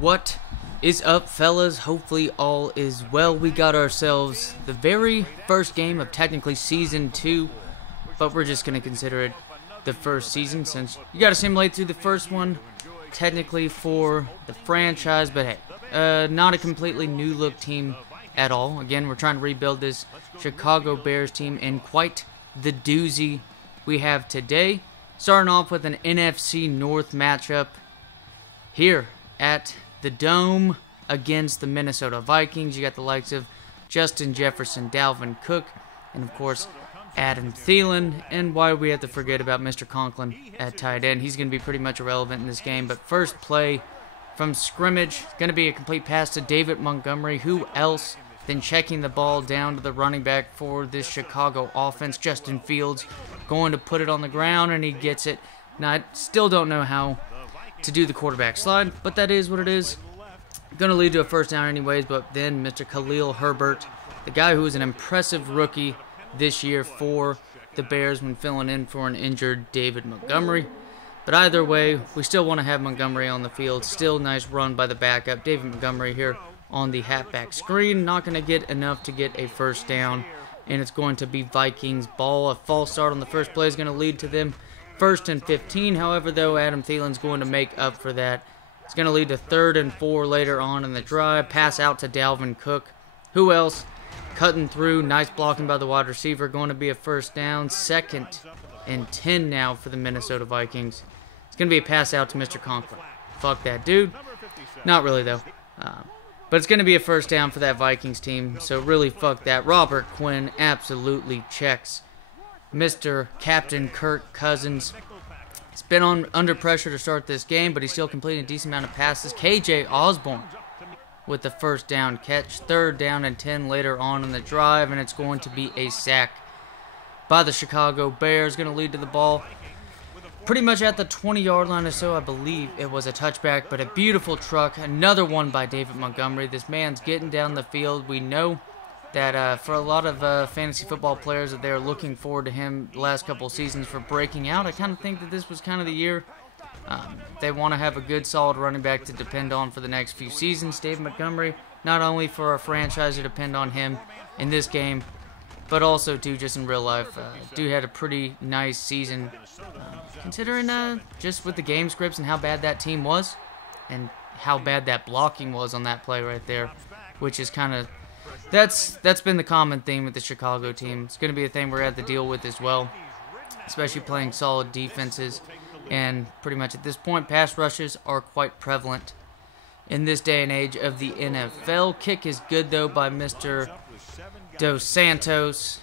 What is up, fellas? Hopefully all is well. We got ourselves the very first game of technically Season 2, but we're just going to consider it the first season since you got to simulate through the first one technically for the franchise, but hey, not a completely new look team at all. Again, we're trying to rebuild this Chicago Bears team, and quite the doozy we have today. Starting off with an NFC North matchup here at the Dome against the Minnesota Vikings. You got the likes of Justin Jefferson, Dalvin Cook, and of course Adam Thielen. And why do we have to forget about Mr. Conklin at tight end? He's going to be pretty much irrelevant in this game. But first play from scrimmage, going to be a complete pass to David Montgomery. Who else than checking the ball down to the running back for this Chicago offense? Justin Fields going to put it on the ground, and he gets it. Now, I still don't know how to do the quarterback slide, but that is what it is. Going to lead to a first down anyways, but then Mr. Khalil Herbert, the guy who is an impressive rookie this year for the Bears when filling in for an injured David Montgomery. But either way, we still want to have Montgomery on the field. Still nice run by the backup. David Montgomery here on the halfback screen. Not going to get enough to get a first down, and it's going to be Vikings ball. A false start on the first play is going to lead to them 1st and 15. However, though, Adam Thielen's going to make up for that. It's going to lead to 3rd and 4 later on in the drive. Pass out to Dalvin Cook. Who else? Cutting through. Nice blocking by the wide receiver. Going to be a first down. 2nd and 10 now for the Minnesota Vikings. It's going to be a pass out to Mr. Conklin. Fuck that dude. Not really, though. But it's going to be a first down for that Vikings team. So really fuck that. Robert Quinn absolutely checks Mr. Captain Kirk Cousins. He's been under pressure to start this game, but he's still completing a decent amount of passes. KJ Osborne with the first down catch. 3rd down and 10 later on in the drive, and it's going to be a sack by the Chicago Bears. Going to lead to the ball pretty much at the 20-yard line or so. I believe it was a touchback, but a beautiful truck. Another one by David Montgomery. This man's getting down the field. We know that for a lot of fantasy football players that they're looking forward to him the last couple of seasons for breaking out. I kind of think that this was kind of the year. They want to have a good, solid running back to depend on for the next few seasons. David Montgomery, not only for a franchise to depend on him in this game, but also, too, just in real life. Dude had a pretty nice season, considering just with the game scripts and how bad that team was, and how bad that blocking was on that play right there, which is kind of... That's been the common theme with the Chicago team. It's going to be a thing we're going to have to deal with as well, especially playing solid defenses. And pretty much at this point, pass rushes are quite prevalent in this day and age of the NFL. Kick is good, though, by Mr. Dos Santos.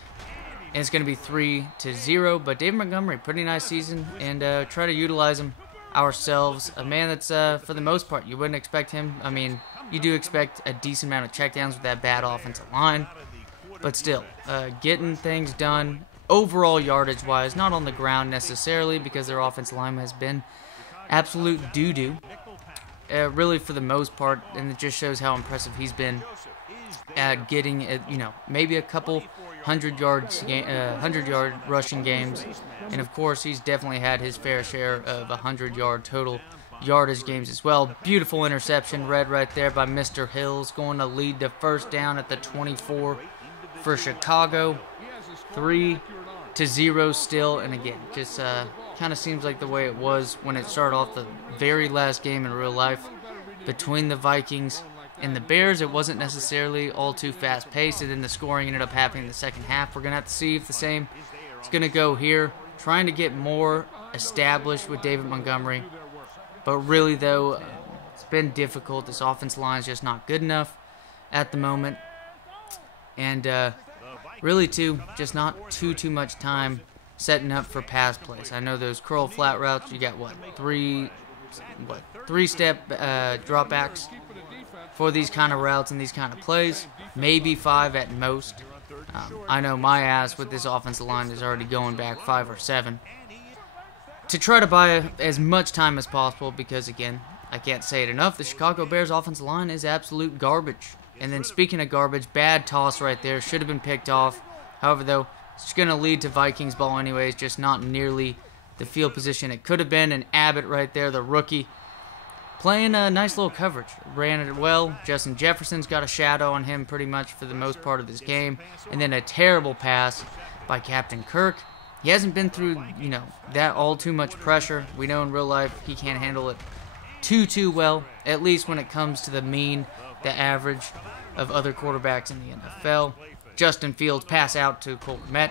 And it's going to be 3-0. But David Montgomery, pretty nice season. And try to utilize him ourselves. A man that's, for the most part, you wouldn't expect him. I mean, you do expect a decent amount of checkdowns with that bad offensive line. But still, getting things done overall yardage-wise, not on the ground necessarily because their offensive line has been absolute doo-doo. Really, for the most part, and it just shows how impressive he's been at getting, maybe a couple 100-yard rushing games. And, of course, he's definitely had his fair share of 100-yard total yardage games as well. Beautiful interception read right there by Mr. Hills, going to lead to first down at the 24 for Chicago. 3-0 still, and again, just kind of seems like the way it was when it started off the very last game in real life between the Vikings and the Bears. It wasn't necessarily all too fast-paced, and then the scoring ended up happening in the second half. We're going to have to see if the same is going to go here. Trying to get more established with David Montgomery. But really, though, it's been difficult. This offensive line is just not good enough at the moment. And really, too, just not too much time setting up for pass plays. I know those curl flat routes, you got, three-step dropbacks for these kind of routes and these kind of plays. Maybe 5 at most. I know my ass with this offensive line is already going back 5 or 7. To try to buy as much time as possible because, again, I can't say it enough, the Chicago Bears offensive line is absolute garbage. And then speaking of garbage, bad toss right there, should have been picked off. However, though, it's going to lead to Vikings ball anyways, just not nearly the field position it could have been. And Abbott right there, the rookie, playing a nice little coverage. Ran it well. Justin Jefferson's got a shadow on him pretty much for the most part of this game. And then a terrible pass by Captain Kirk. He hasn't been through, that all too much pressure. We know in real life he can't handle it too well, at least when it comes to the mean, the average of other quarterbacks in the NFL. Justin Fields pass out to Cole Kmet.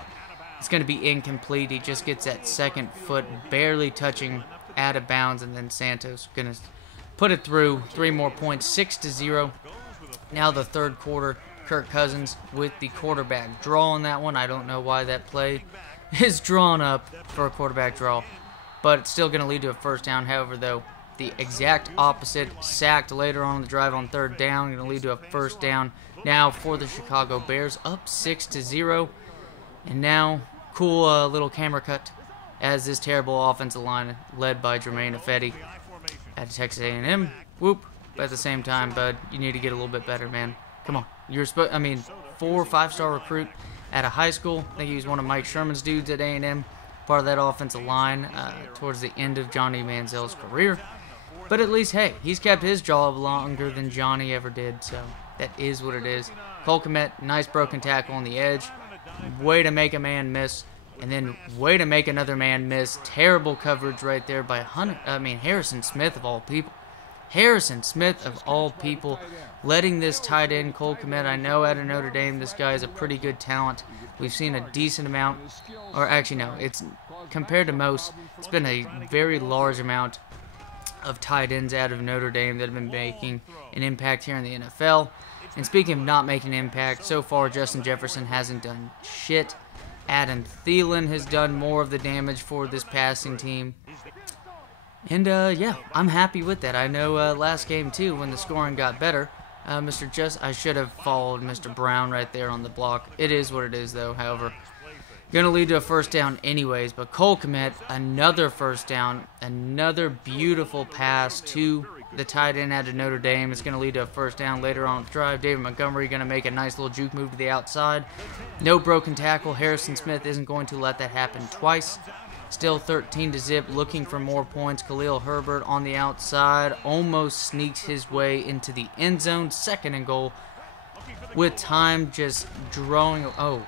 It's going to be incomplete. He just gets that second foot barely touching out of bounds, and then Santos going to put it through. 3 more points, 6-0. Now the third quarter, Kirk Cousins with the quarterback draw on that one. I don't know why that play is drawn up for a quarterback draw, but it's still going to lead to a first down. However, though, the exact opposite, sacked later on the drive on third down, going to lead to a first down now for the Chicago Bears, up 6-0. And now, cool little camera cut as this terrible offensive line led by Jermaine Ifedi at Texas A&M. Whoop. But at the same time, bud, you need to get a little bit better, man. Come on. You're 4 or 5-star recruit at a high school. I think he was one of Mike Sherman's dudes at A&M, part of that offensive line towards the end of Johnny Manziel's career. But at least, hey, he's kept his job longer than Johnny ever did, so that is what it is. Cole Kmet, nice broken tackle on the edge. Way to make a man miss, and then way to make another man miss. Terrible coverage right there by Harrison Smith of all people. Harrison Smith of all people letting this tight end, Cole Kmet. I know out of Notre Dame this guy is a pretty good talent. We've seen a decent amount, or actually no, it's compared to most, it's been a very large amount of tight ends out of Notre Dame that have been making an impact here in the NFL. And speaking of not making an impact, so far Justin Jefferson hasn't done shit. Adam Thielen has done more of the damage for this passing team. And, yeah, I'm happy with that. I know last game, too, when the scoring got better, I should have followed Mr. Brown right there on the block. It is what it is, though, however. Going to lead to a first down anyways, but Cole Kmet, another first down, another beautiful pass to the tight end out of Notre Dame. It's going to lead to a first down later on the drive. David Montgomery going to make a nice little juke move to the outside. No broken tackle. Harrison Smith isn't going to let that happen twice. Still 13-0, looking for more points. Khalil Herbert on the outside almost sneaks his way into the end zone. 2nd and goal with time just drawing. Oh.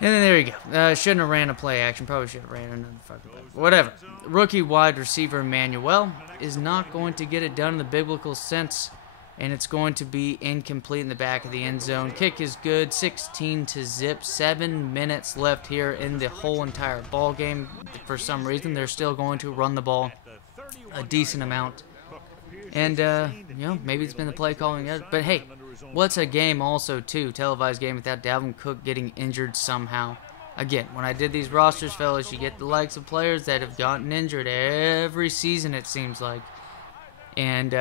And then there you go. Shouldn't have ran a play action. Probably should have ran another fucking play. Whatever. Rookie wide receiver Emmanuel is not going to get it done in the biblical sense. And it's going to be incomplete in the back of the end zone. Kick is good. 16-0. 7 minutes left here in the whole entire ball game. For some reason, they're still going to run the ball a decent amount. And, maybe it's been the play calling. But, hey, what's a game also, too? Televised game without Dalvin Cook getting injured somehow. Again, when I did these rosters, fellas, you get the likes of players that have gotten injured every season, it seems like. And,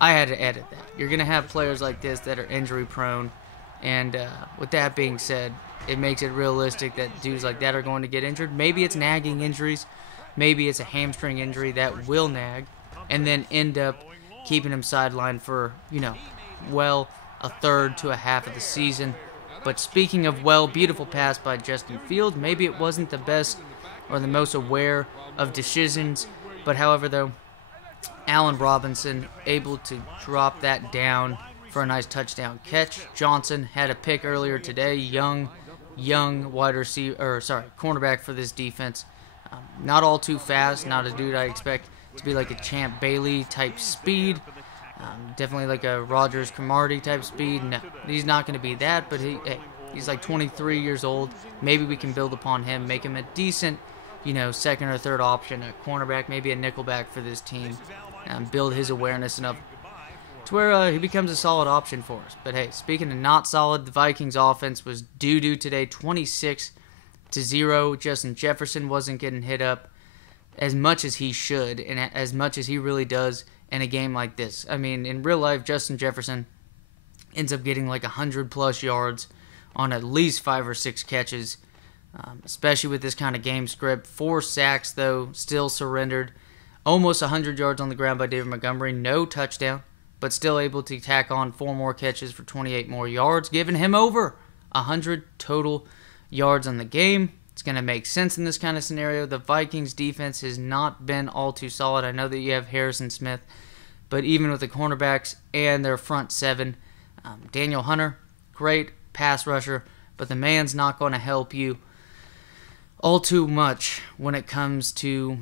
I had to edit that. You're going to have players like this that are injury prone. And with that being said, it makes it realistic that dudes like that are going to get injured. Maybe it's nagging injuries. Maybe it's a hamstring injury that will nag. And then end up keeping him sidelined for, a third to a half of the season. But speaking of beautiful pass by Justin Fields. Maybe it wasn't the best or the most aware of decisions. But however, though, Allen Robinson able to drop that down for a nice touchdown catch. Johnson had a pick earlier today. Young cornerback for this defense. Not all too fast. Not a dude I expect to be like a Champ Bailey type speed. Definitely like a Rogers Cromartie type speed. No, he's not going to be that. But he's like 23 years old. Maybe we can build upon him, make him a decent, second or third option, a cornerback, maybe a nickelback for this team. Build his awareness enough to where he becomes a solid option for us. But hey, speaking of not solid, the Vikings offense was doo-doo today, 26-0. Justin Jefferson wasn't getting hit up as much as he should and as much as he really does in a game like this. I mean, in real life, Justin Jefferson ends up getting like 100-plus yards on at least 5 or 6 catches, especially with this kind of game script. 4 sacks, though, still surrendered. Almost 100 yards on the ground by David Montgomery. No touchdown, but still able to tack on 4 more catches for 28 more yards, giving him over 100 total yards on the game. It's going to make sense in this kind of scenario. The Vikings defense has not been all too solid. I know that you have Harrison Smith, but even with the cornerbacks and their front seven, Daniel Hunter, great pass rusher, but the man's not going to help you all too much when it comes to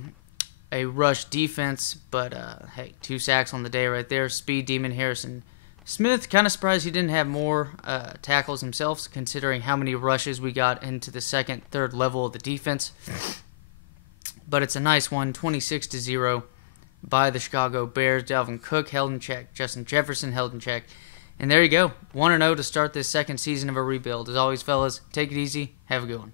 a rush defense. But hey, 2 sacks on the day right there. Speed demon Harrison Smith, kind of surprised he didn't have more tackles himself, considering how many rushes we got into the second, third level of the defense. But it's a nice one, 26-0 by the Chicago Bears. Dalvin Cook held in check. Justin Jefferson held in check. And there you go, 1-0 to start this second season of a rebuild. As always, fellas, take it easy. Have a good one.